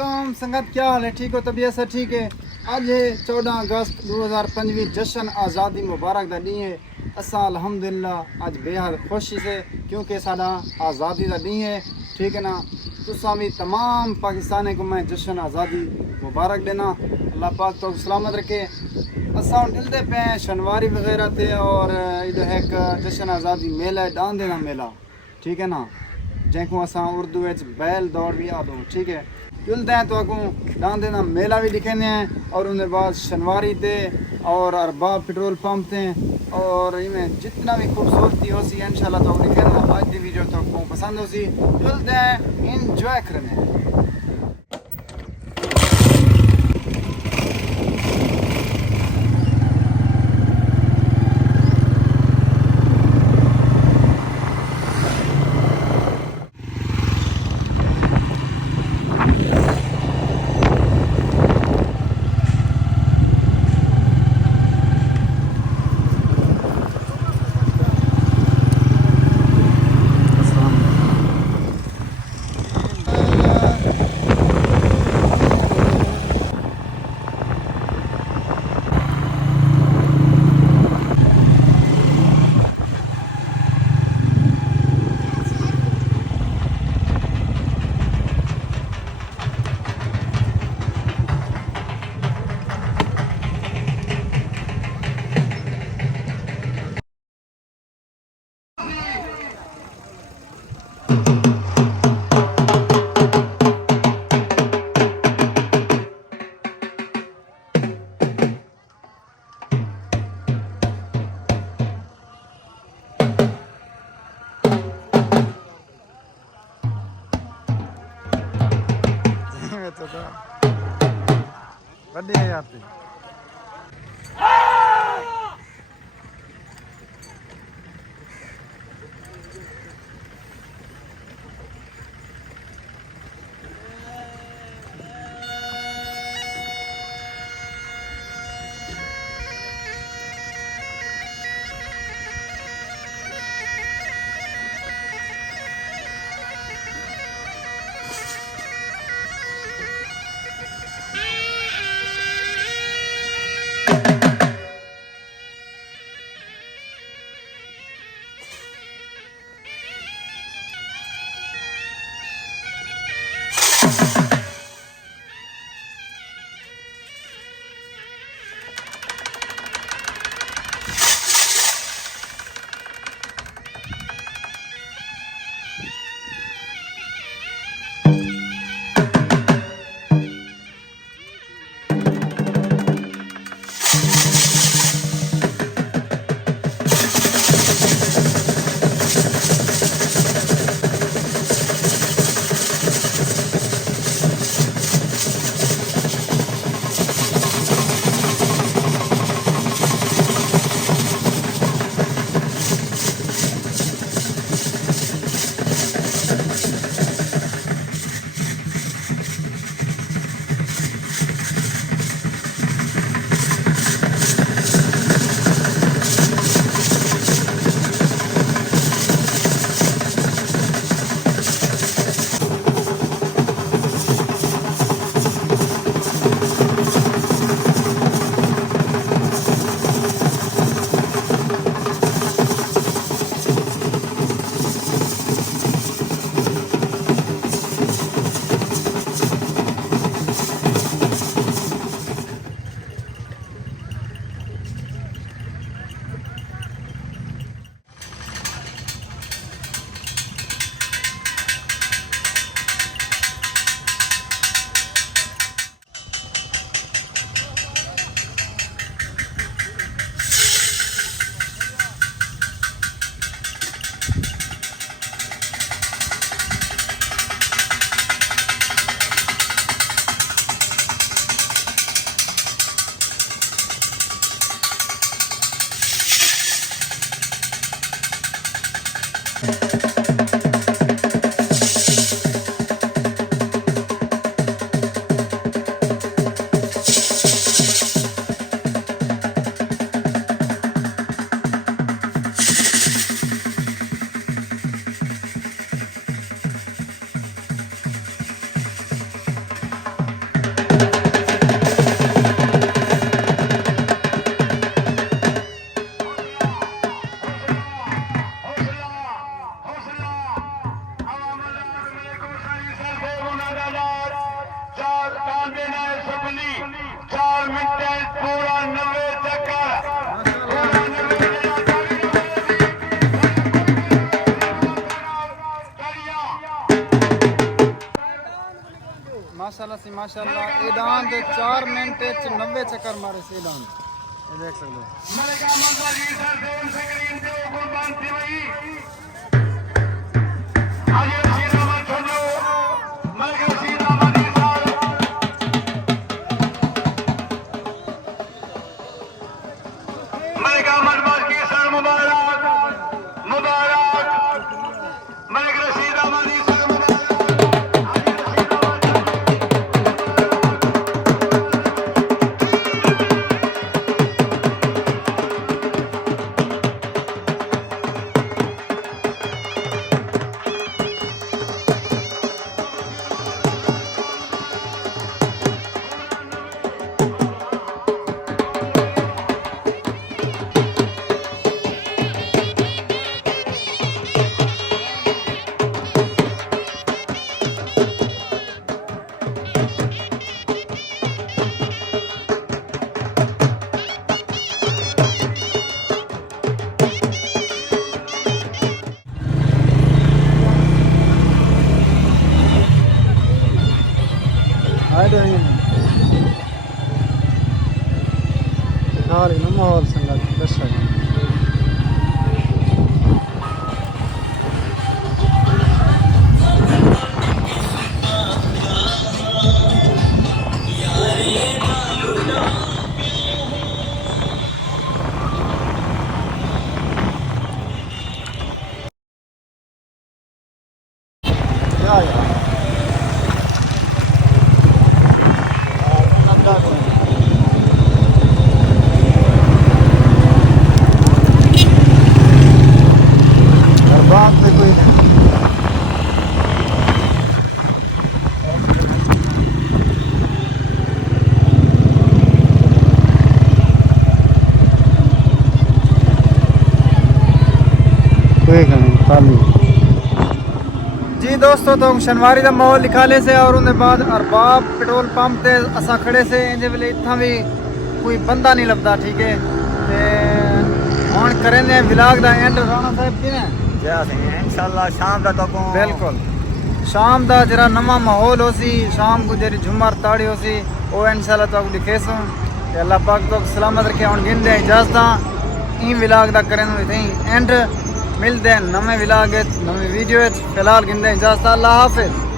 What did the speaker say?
वालेकुम संगत, क्या हाल है? ठीक हो? तबीयत से ठीक है? आज है 14 अगस्त 2025, जश्न आज़ादी मुबारक का डी है। असा अल्हम्दुलिल्लाह आज बेहद खुशी से, क्योंकि साडा आज़ादी का डी है। ठीक है ना? तुसा भी तमाम पाकिस्तानी को मैं जश्न आज़ादी मुबारक देना। अल्लाह पाक तो सलामत रखे। असा मिलते पे शनवारी वगैरह थे और इधर है एक जश्न आज़ादी मेला है, डांदे का मेला। ठीक है ना? जैको असा उर्दू बैल दौड़ भी आ दो। ठीक है, जुलते हैं तो अगू डांदे का मेला भी दिखेने हैं और उनके बाद शनवारी थे और अरबाब पेट्रोल पंप थे और इनमें जितना भी खूबसूरती हो सी इंशाल्लाह तो दिखे ना। आज की वीडियो तो आपको पसंद हो सी, जुलते हैं इंजॉय करने। बढ़िया यात्री माशाल्लाह सी माशाल्लाह ईदान दे 4 मिनट 90 चक्कर मारे से ईदान ये देख सकते हो حالي ما هو السنغال بس يا जी दोस्तों तो शनवारी का माहौल लिखाले से और उनके बाद अरबाब पेट्रोल पंप ते असा खड़े से इंजे वेले इतना भी कोई बंदा नहीं लभदा ठीक है ते हुन करेंगे व्लॉग दा एंड राणा साहब किवें जय सिंह इंशाल्लाह शाम दा तो बिल्कुल शाम दा जरा नवा माहौल होसी शाम को जरी झुमर ताड़ी होसी ओ इंशाल्लाह तो दिखेसो ते अल्लाह पाक तो सलामत रखे हुन गिनदे इजाजत ई व्लॉग दा करेंगे एंड मिलते हैं नवे व्लॉग नवी वीडियो फिलहाल गिनते इजाजत अल्लाह हाफिज।